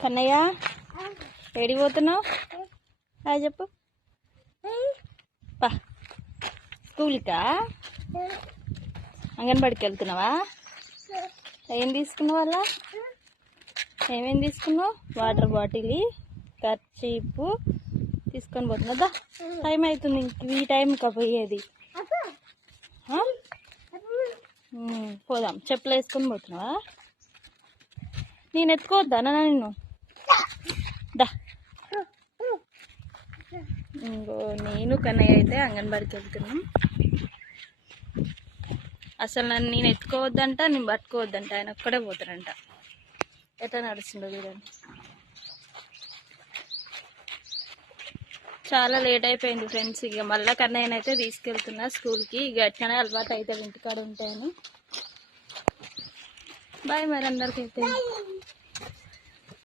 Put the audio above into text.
కన్నయ్య ఏడికి పోతున్నావు? హాయ్ చెప్పు. పా స్కూల్కా అంగన్వాడికి వెళ్తున్నావా? ఏం తీసుకున్నావు అలా? ఏమేమి తీసుకున్నావు? వాటర్ బాటిల్, కర్చీపు తీసుకొని పోతున్నా. టైం అవుతుంది, ఈ టైంకా పోయేది. పోదాం. చెప్పులు వేసుకొని పోతున్నావా? నేను ఎత్తుకోవద్దా నిన్ను? దా. ఇంకో నేను కన్నయ్య అయితే అంగన్వాడికి వెళ్తున్నాం. అసలు నేను ఎత్తుకోవద్దంట, నేను పట్టుకోవద్దంట, ఆయన ఒక్కడే పోతాడంట. ఎట్లా నడుస్తుండో చూడండి. చాలా లేట్ అయిపోయింది ఫ్రెండ్స్. ఇక మళ్ళీ కన్నయ్యనైతే తీసుకెళ్తున్నా స్కూల్కి. ఇక ఎట్లనే అలవాటు అయితే ఇంటికాడ ఉంటాయని. బాయ్ మరి అందరికైతే.